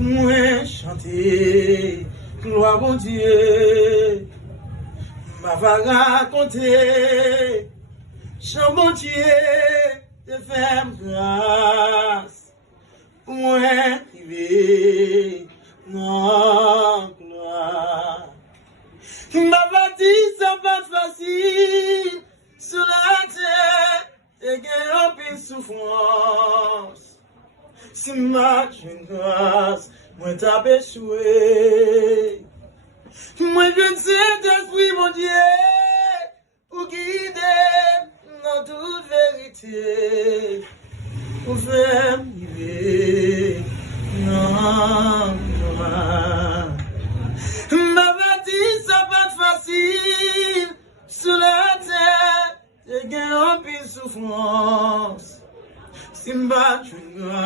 Moi chanter, gloire au Dieu, m'a va raconter, chant mon Dieu, te faire grâce, moi privé, non gloire. M'a va dit ça pas facile, sur la terre, et qu'il en pile souffrance. Si ma jeune grâce, moi t'as échoué. Moi je ne sais d'esprit, mon Dieu, pour guider dans toute vérité. Pour faire